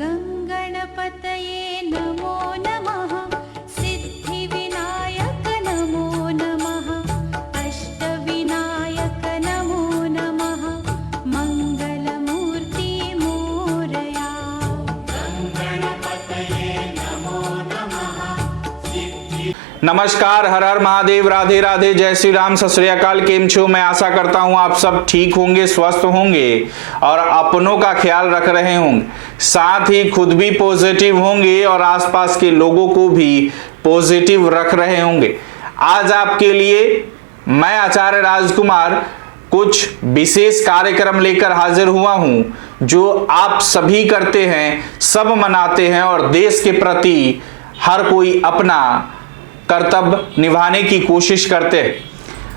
गंगणपतये नमो नमः, सिद्धिविनायक नमो नमः, अष्टविनायक नमो नमः, मंगलमूर्ति मोरया। गंगणपतये नमो नमः। नमस्कार, हर हर महादेव, राधे राधे, जय श्री राम, सत श्री अकाल। केम छो? मैं आशा करता हूं आप सब ठीक होंगे, स्वस्थ होंगे और अपनों का ख्याल रख रहे होंगे, साथ ही खुद भी पॉजिटिव होंगे और आसपास के लोगों को भी पॉजिटिव रख रहे होंगे। आज आपके लिए मैं आचार्य राजकुमार कुछ विशेष कार्यक्रम लेकर हाजिर हुआ हूं जो आप सभी करते हैं, सब मनाते हैं और देश के प्रति हर कोई अपना कर्तव्य निभाने की कोशिश करते हैं।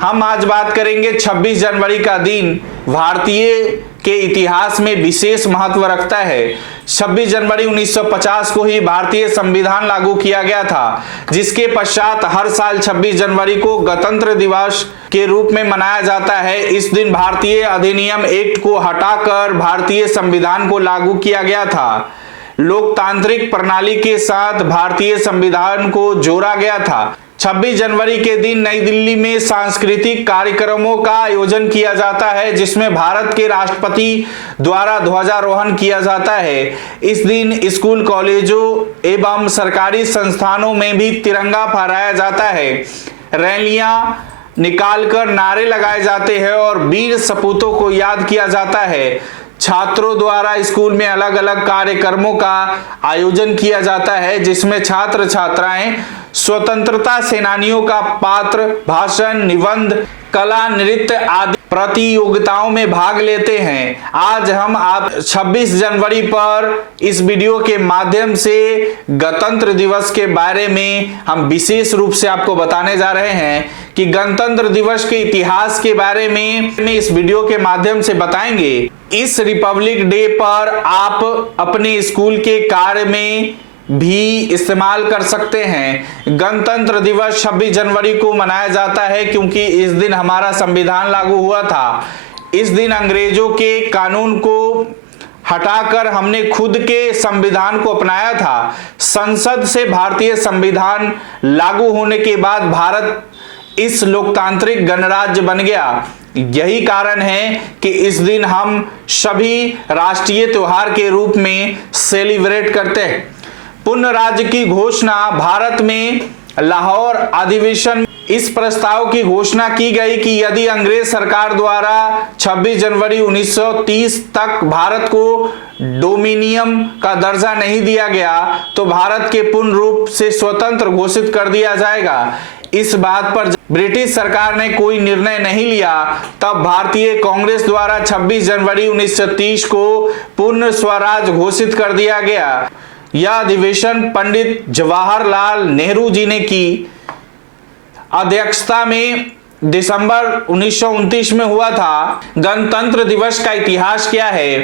हम आज बात करेंगे 26 जनवरी का दिन भारतीय के इतिहास में विशेष महत्व रखता है। 26 जनवरी 1950 को ही भारतीय संविधान लागू किया गया था, जिसके पश्चात हर साल 26 जनवरी को गणतंत्र दिवस के रूप में मनाया जाता है। इस दिन भारतीय अधिनियम एक्ट को हटाकर भारतीय संविधान को लागू किया गया था। लोकतांत्रिक प्रणाली के साथ भारतीय संविधान को जोड़ा गया था। 26 जनवरी के दिन नई दिल्ली में सांस्कृतिक कार्यक्रमों का आयोजन किया जाता है, जिसमें भारत के राष्ट्रपति द्वारा ध्वजारोहण किया जाता है। इस दिन स्कूल, कॉलेजों एवं सरकारी संस्थानों में भी तिरंगा फहराया जाता है। रैलियां निकालकर नारे लगाए जाते हैं और वीर सपूतों को याद किया जाता है। छात्रों द्वारा स्कूल में अलग अलग कार्यक्रमों का आयोजन किया जाता है, जिसमें छात्र छात्राएं स्वतंत्रता सेनानियों का पात्र, भाषण, निबंध, कला, नृत्य आदि प्रतियोगिताओं में भाग लेते हैं। आज हम आप 26 जनवरी पर इस वीडियो के माध्यम से गणतंत्र दिवस के बारे में हम विशेष रूप से आपको बताने जा रहे हैं कि गणतंत्र दिवस के इतिहास के बारे में इस वीडियो के माध्यम से बताएंगे। इस रिपब्लिक डे पर आप अपने स्कूल के कार्य में भी इस्तेमाल कर सकते हैं। गणतंत्र दिवस 26 जनवरी को मनाया जाता है क्योंकि इस दिन हमारा संविधान लागू हुआ था। इस दिन अंग्रेजों के कानून को हटाकर हमने खुद के संविधान को अपनाया था। संसद से भारतीय संविधान लागू होने के बाद भारत इस लोकतांत्रिक गणराज्य बन गया। यही कारण है कि इस दिन हम सभी राष्ट्रीय त्योहार के रूप में सेलिब्रेट करते हैं। पूर्ण राज्य की घोषणा भारत में लाहौर अधिवेशन इस प्रस्ताव की घोषणा की गई कि यदि अंग्रेज सरकार द्वारा 26 जनवरी 1930 तक भारत को डोमिनियन का दर्जा नहीं दिया गया तो भारत के पूर्ण रूप से स्वतंत्र घोषित कर दिया जाएगा। इस बात पर ब्रिटिश सरकार ने कोई निर्णय नहीं लिया, तब भारतीय कांग्रेस द्वारा 26 जनवरी 1930 को पूर्ण स्वराज घोषित कर दिया गया। यह अधिवेशन पंडित जवाहरलाल नेहरू जी ने की अध्यक्षता में दिसंबर 1929 में हुआ था। गणतंत्र दिवस का इतिहास क्या है?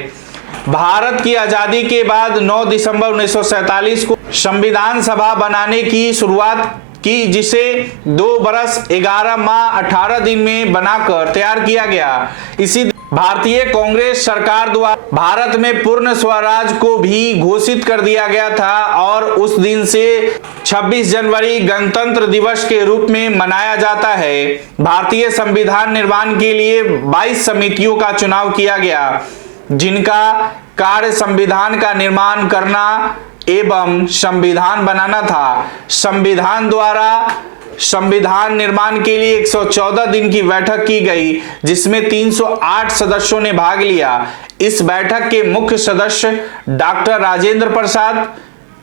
भारत की आजादी के बाद 9 दिसंबर 1947 को संविधान सभा बनाने की शुरुआत की, जिसे 2 बरस 11 माह 18 दिन में बनाकर तैयार किया गया। इसी भारतीय कांग्रेस सरकार द्वारा भारत में पूर्ण स्वराज को भी घोषित कर दिया गया था और उस दिन से 26 जनवरी गणतंत्र दिवस के रूप में मनाया जाता है। भारतीय संविधान निर्माण के लिए 22 समितियों का चुनाव किया गया, जिनका कार्य संविधान का निर्माण करना एवं संविधान बनाना था। संविधान द्वारा संविधान निर्माण के लिए 114 दिन की बैठक की गई, जिसमें 308 सदस्यों ने भाग लिया। इस बैठक के मुख्य सदस्य डॉक्टर राजेंद्र प्रसाद,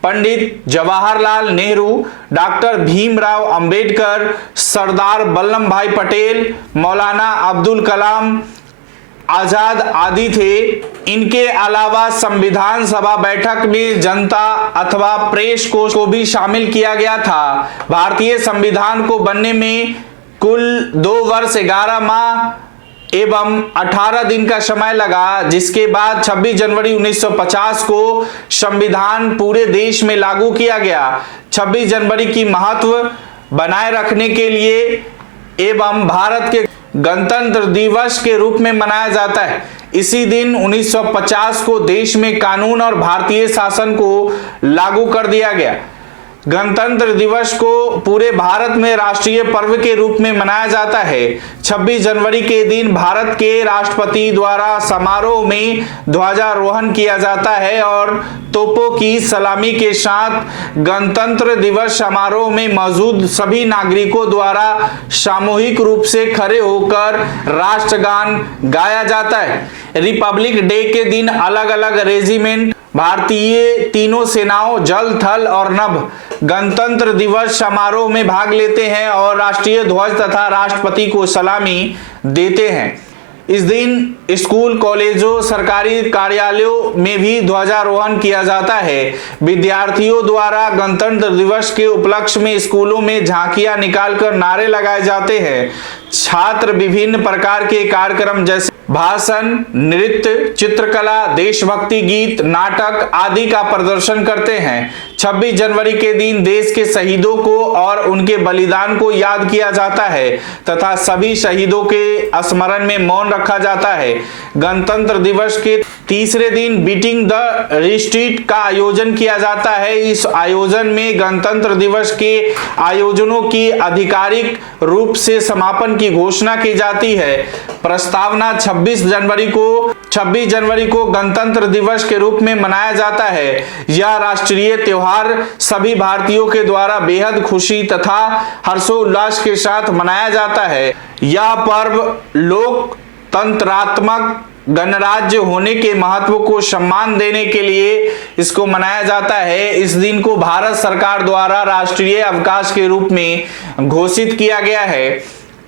पंडित जवाहरलाल नेहरू, डॉक्टर भीमराव अंबेडकर, सरदार वल्लभ भाई पटेल, मौलाना अब्दुल कलाम आजाद आदि थे। इनके अलावा संविधान सभा बैठक में जनता अथवा प्रेस को भी शामिल किया गया था। भारतीय संविधान को बनने में कुल 2 वर्ष 11 माह एवं 18 दिन का समय लगा, जिसके बाद 26 जनवरी 1950 को संविधान पूरे देश में लागू किया गया। 26 जनवरी की महत्व बनाए रखने के लिए एवं भारत के गणतंत्र दिवस के रूप में मनाया जाता है। इसी दिन 1950 को देश में कानून और भारतीय शासन को लागू कर दिया गया। गणतंत्र दिवस को पूरे भारत में राष्ट्रीय पर्व के रूप में मनाया जाता है। 26 जनवरी के दिन भारत के राष्ट्रपति द्वारा समारोह में ध्वजारोहण किया जाता है और तोपों की सलामी के साथ गणतंत्र दिवस समारोह में मौजूद सभी नागरिकों द्वारा सामूहिक रूप से खड़े होकर राष्ट्रगान गाया जाता है। रिपब्लिक डे के दिन अलग अलग रेजिमेंट भारतीय तीनों सेनाओं जल, थल और नभ गणतंत्र दिवस समारोह में भाग लेते हैं और राष्ट्रीय ध्वज तथा राष्ट्रपति को सलामी देते हैं। इस दिन स्कूल, कॉलेजों, सरकारी कार्यालयों में भी ध्वजारोहण किया जाता है। विद्यार्थियों द्वारा गणतंत्र दिवस के उपलक्ष्य में स्कूलों में झांकियां निकालकर नारे लगाए जाते हैं। छात्र विभिन्न प्रकार के कार्यक्रम जैसे भाषण, नृत्य, चित्रकला, देशभक्ति गीत, नाटक आदि का प्रदर्शन करते हैं। 26 जनवरी के दिन देश के शहीदों को और उनके बलिदान को याद किया जाता है तथा सभी शहीदों के स्मरण में मौन रखा जाता है। गणतंत्र दिवस के तीसरे दिन बीटिंग द रिट्रीट का आयोजन किया जाता है। इस आयोजन में गणतंत्र दिवस के आयोजनों की आधिकारिक रूप से समापन की घोषणा की जाती है। प्रस्तावना 26 जनवरी को गणतंत्र दिवस के रूप में मनाया जाता है। यह राष्ट्रीय त्योहार सभी भारतीयों के द्वारा बेहद खुशी तथा हर्षोल्लास के साथ मनाया जाता है। यह पर्व लोकतंत्रात्मक गणराज्य होने के महत्व को सम्मान देने के लिए इसको मनाया जाता है। इस दिन को भारत सरकार द्वारा राष्ट्रीय अवकाश के रूप में घोषित किया गया है।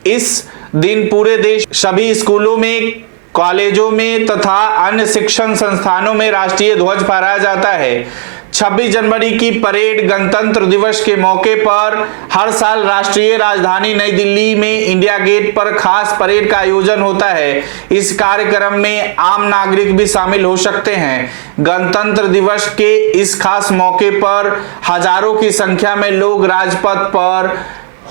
इस दिन पूरे देश सभी स्कूलों में, कॉलेजों में तथा अन्य शिक्षण संस्थानों में राष्ट्रीय ध्वज फहराया जाता है। 26 जनवरी की परेड गणतंत्र दिवस के मौके पर हर साल राष्ट्रीय राजधानी नई दिल्ली में इंडिया गेट पर खास परेड का आयोजन होता है। इस कार्यक्रम में आम नागरिक भी शामिल हो सकते हैं। गणतंत्र दिवस के इस खास मौके पर हजारों की संख्या में लोग राजपथ पर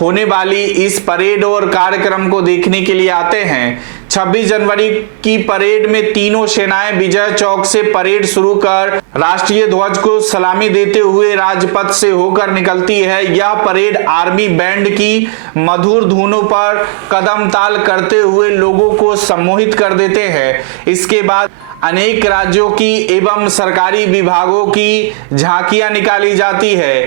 होने वाली इस परेड और कार्यक्रम को देखने के लिए आते हैं। 26 जनवरी की परेड में तीनों सेनाएं विजय चौक से परेड शुरू कर राष्ट्रीय ध्वज को सलामी देते हुए राजपथ से होकर निकलती है। यह परेड आर्मी बैंड की मधुर धुनों पर कदम ताल करते हुए लोगों को सम्मोहित कर देते हैं। इसके बाद अनेक राज्यों की एवं सरकारी विभागों की झांकियां निकाली जाती है।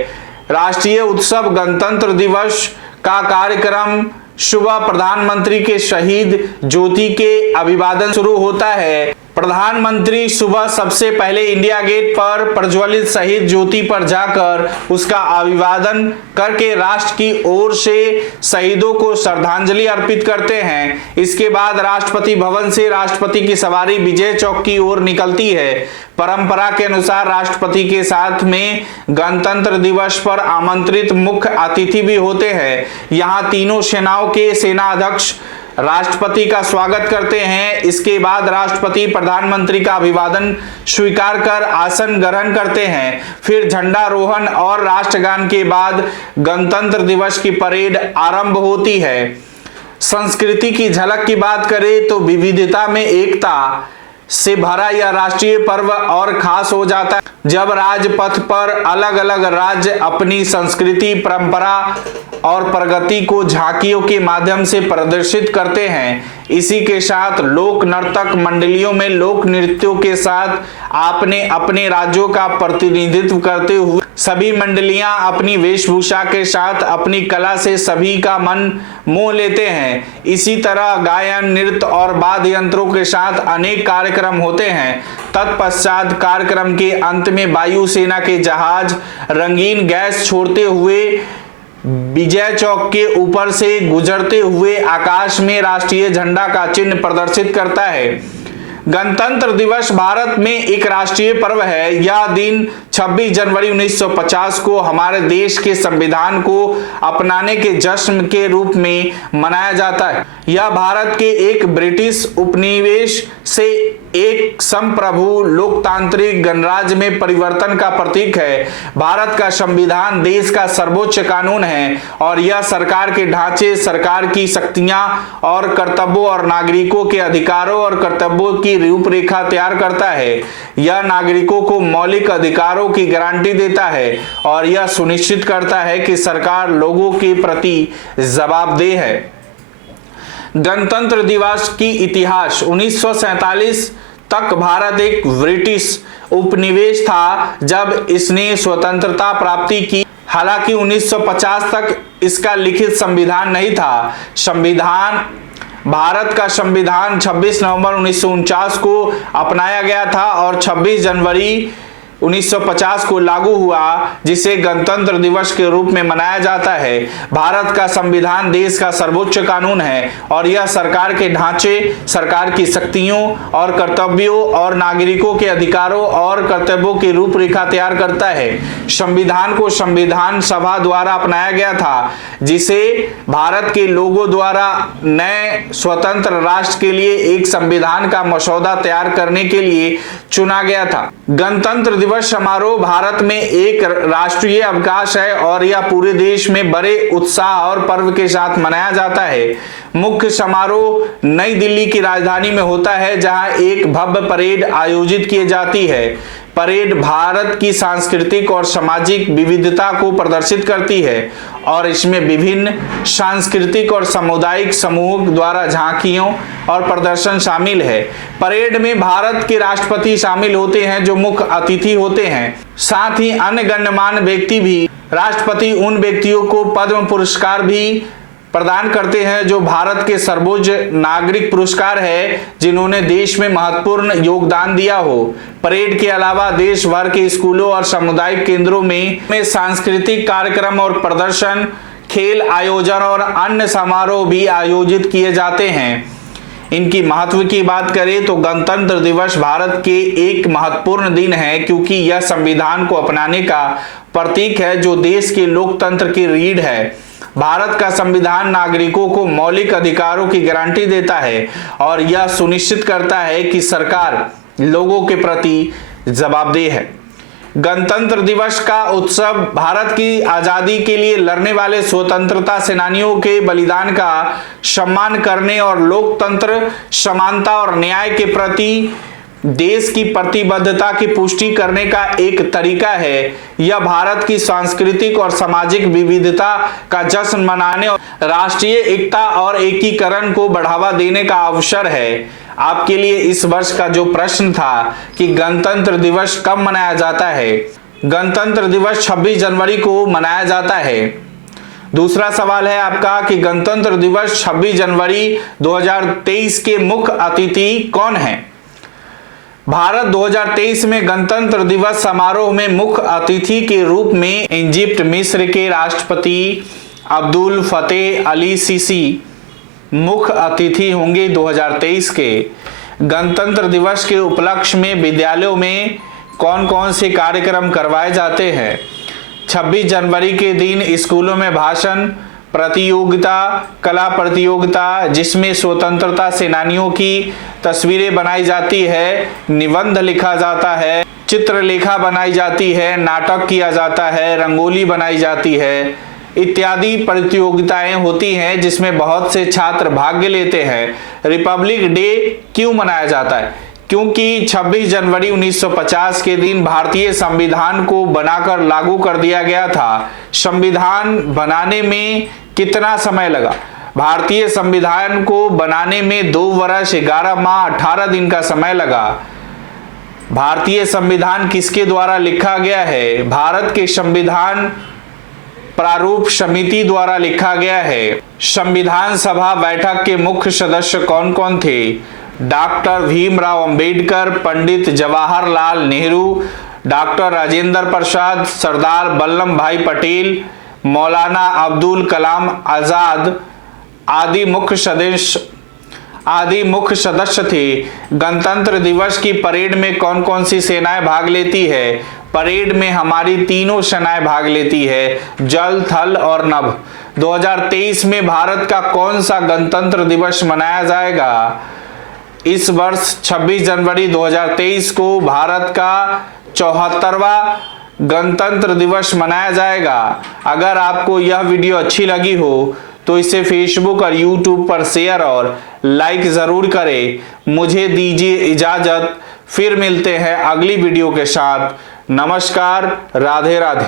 राष्ट्रीय उत्सव गणतंत्र दिवस का कार्यक्रम सुबह प्रधानमंत्री के शहीद ज्योति के अभिवादन शुरू होता है। प्रधानमंत्री सुबह सबसे पहले इंडिया गेट पर प्रज्वलित शहीद ज्योति पर जाकर उसका अभिवादन करके राष्ट्र की ओर से शहीदों को श्रद्धांजलि अर्पित करते हैं। इसके बाद राष्ट्रपति भवन से राष्ट्रपति की सवारी विजय चौक की ओर निकलती है। परंपरा के अनुसार राष्ट्रपति के साथ में गणतंत्र दिवस पर आमंत्रित मुख्य अतिथि भी होते हैं। यहाँ तीनों सेनाओं के सेनाध्यक्ष राष्ट्रपति का स्वागत करते हैं। इसके बाद राष्ट्रपति प्रधानमंत्री का अभिवादन स्वीकार कर आसन ग्रहण करते हैं। फिर झंडारोहण और राष्ट्रगान के बाद गणतंत्र दिवस की परेड आरंभ होती है। संस्कृति की झलक की बात करें तो विविधता में एकता से भरा यह राष्ट्रीय पर्व और खास हो जाता है जब राजपथ पर अलग अलग राज्य अपनी संस्कृति, परंपरा और प्रगति को झांकियों के माध्यम से प्रदर्शित करते हैं। इसी के साथ लोक नर्तक मंडलियों में लोक नृत्यों के साथ अपने अपने राज्यों का प्रतिनिधित्व करते हुए सभी मंडलियां अपनी वेशभूषा के साथ अपनी कला से सभी का मन मोह लेते हैं। इसी तरह गायन, नृत्य और वाद्य यंत्रों के साथ अनेक कार्यक्रम होते हैं। तत्पश्चात कार्यक्रम के अंत में वायुसेना के जहाज रंगीन गैस छोड़ते हुए विजय चौक के ऊपर से गुजरते हुए आकाश में राष्ट्रीय झंडा का चिन्ह प्रदर्शित करता है। गणतंत्र दिवस भारत में एक राष्ट्रीय पर्व है। यह दिन 26 जनवरी 1950 को हमारे देश के संविधान को अपनाने के जश्न के रूप में मनाया जाता है। यह भारत के एक ब्रिटिश उपनिवेश से एक संप्रभु लोकतांत्रिक गणराज्य में परिवर्तन का प्रतीक है। भारत का संविधान देश का सर्वोच्च कानून है और यह सरकार के ढांचे, सरकार की शक्तियां और कर्तव्यों और नागरिकों के अधिकारों और कर्तव्यों की की रूपरेखा तैयार करता है। यह नागरिकों को मौलिक अधिकारों की गारंटी देता है और यह सुनिश्चित करता है कि सरकार लोगों के प्रति जवाबदेह है। गणतंत्र दिवस की इतिहास 1947 तक भारत एक ब्रिटिश उपनिवेश था जब इसने स्वतंत्रता प्राप्ति की। हालांकि 1950 तक इसका लिखित संविधान नहीं था। भारत का संविधान 26 नवंबर 1949 को अपनाया गया था और 26 जनवरी 1950 को लागू हुआ, जिसे गणतंत्र दिवस के रूप में मनाया जाता है। भारत का संविधान देश का सर्वोच्च कानून है और यह सरकार के ढांचे, सरकार की शक्तियों और कर्तव्यों और नागरिकों के अधिकारों और कर्तव्यों की रूपरेखा तैयार करता है। संविधान को संविधान सभा द्वारा अपनाया गया था, जिसे भारत के लोगों द्वारा नए स्वतंत्र राष्ट्र के लिए एक संविधान का मसौदा तैयार करने के लिए चुना गया था। गणतंत्र दिवस समारोह भारत में एक राष्ट्रीय अवकाश है और यह पूरे देश में बड़े उत्साह और पर्व के साथ मनाया जाता है। मुख्य समारोह नई दिल्ली की राजधानी में होता है, जहां एक भव्य परेड आयोजित की जाती है। परेड भारत की सांस्कृतिक और सामाजिक विविधता को प्रदर्शित करती है और इसमें विभिन्न सांस्कृतिक और सामुदायिक समूहों द्वारा झांकियों और प्रदर्शन शामिल है। परेड में भारत के राष्ट्रपति शामिल होते हैं, जो मुख्य अतिथि होते हैं। साथ ही अन्य गण्यमान्य व्यक्ति भी। राष्ट्रपति उन व्यक्तियों को पद्म पुरस्कार भी प्रदान करते हैं, जो भारत के सर्वोच्च नागरिक पुरस्कार है, जिन्होंने देश में महत्वपूर्ण योगदान दिया हो। परेड के अलावा देश भर के स्कूलों और सामुदायिक केंद्रों में सांस्कृतिक कार्यक्रम और प्रदर्शन, खेल आयोजन और अन्य समारोह भी आयोजित किए जाते हैं। इनकी महत्व की बात करें तो गणतंत्र दिवस भारत के एक महत्वपूर्ण दिन है, क्योंकि यह संविधान को अपनाने का प्रतीक है, जो देश के लोकतंत्र की रीढ़ है। भारत का संविधान नागरिकों को मौलिक अधिकारों की गारंटी देता है और यह सुनिश्चित करता है कि सरकार लोगों के प्रति जवाबदेह है। गणतंत्र दिवस का उत्सव भारत की आजादी के लिए लड़ने वाले स्वतंत्रता सेनानियों के बलिदान का सम्मान करने और लोकतंत्र, समानता और न्याय के प्रति देश की प्रतिबद्धता की पुष्टि करने का एक तरीका है। यह भारत की सांस्कृतिक और सामाजिक विविधता का जश्न मनाने और राष्ट्रीय एकता और एकीकरण को बढ़ावा देने का अवसर है। आपके लिए इस वर्ष का जो प्रश्न था कि गणतंत्र दिवस कब मनाया जाता है, गणतंत्र दिवस 26 जनवरी को मनाया जाता है। दूसरा सवाल है आपका कि गणतंत्र दिवस 26 जनवरी 2023 के मुख्य अतिथि कौन हैं? भारत 2023 में गणतंत्र दिवस समारोह में मुख्य अतिथि के रूप में इजिप्ट मिस्र के राष्ट्रपति अब्दुल फतेह अली सीसी मुख्य अतिथि होंगे। 2023 के गणतंत्र दिवस के उपलक्ष्य में विद्यालयों में कौन कौन से कार्यक्रम करवाए जाते हैं? 26 जनवरी के दिन स्कूलों में भाषण प्रतियोगिता, कला प्रतियोगिता, जिसमें स्वतंत्रता सेनानियों की तस्वीरें बनाई जाती है, निबंध लिखा जाता है, चित्रलेखा बनाई जाती है, नाटक किया जाता है, रंगोली बनाई जाती है इत्यादि प्रतियोगिताएं होती हैं, जिसमें बहुत से छात्र भाग लेते हैं। रिपब्लिक डे क्यों मनाया जाता है? क्योंकि 26 जनवरी 1950 के दिन भारतीय संविधान को बनाकर लागू कर दिया गया था। संविधान बनाने में कितना समय लगा? भारतीय संविधान को बनाने में 2 वर्ष 11 माह 18 दिन का समय लगा। भारतीय संविधान किसके द्वारा लिखा गया है? भारत के संविधान प्रारूप समिति द्वारा लिखा गया है। संविधान सभा बैठक के मुख्य सदस्य कौन कौन थे? डॉक्टर भीमराव अंबेडकर, पंडित जवाहरलाल नेहरू, डॉक्टर राजेंद्र प्रसाद, सरदार वल्लभ भाई पटेल, मौलाना अब्दुल कलाम आजाद आदि मुख्य सदस्य थे। गणतंत्र दिवस की परेड में कौन कौन सी सेनाएं भाग लेती है? परेड में हमारी तीनों सेनाएं भाग लेती है, जल, थल और नभ। 2023 में भारत का कौन सा गणतंत्र दिवस मनाया जाएगा? इस वर्ष 26 जनवरी 2023 को भारत का 74वां गणतंत्र दिवस मनाया जाएगा। अगर आपको यह वीडियो अच्छी लगी हो तो इसे फेसबुक और यूट्यूब पर शेयर और लाइक ज़रूर करें। मुझे दीजिए इजाज़त, फिर मिलते हैं अगली वीडियो के साथ। नमस्कार, राधे राधे।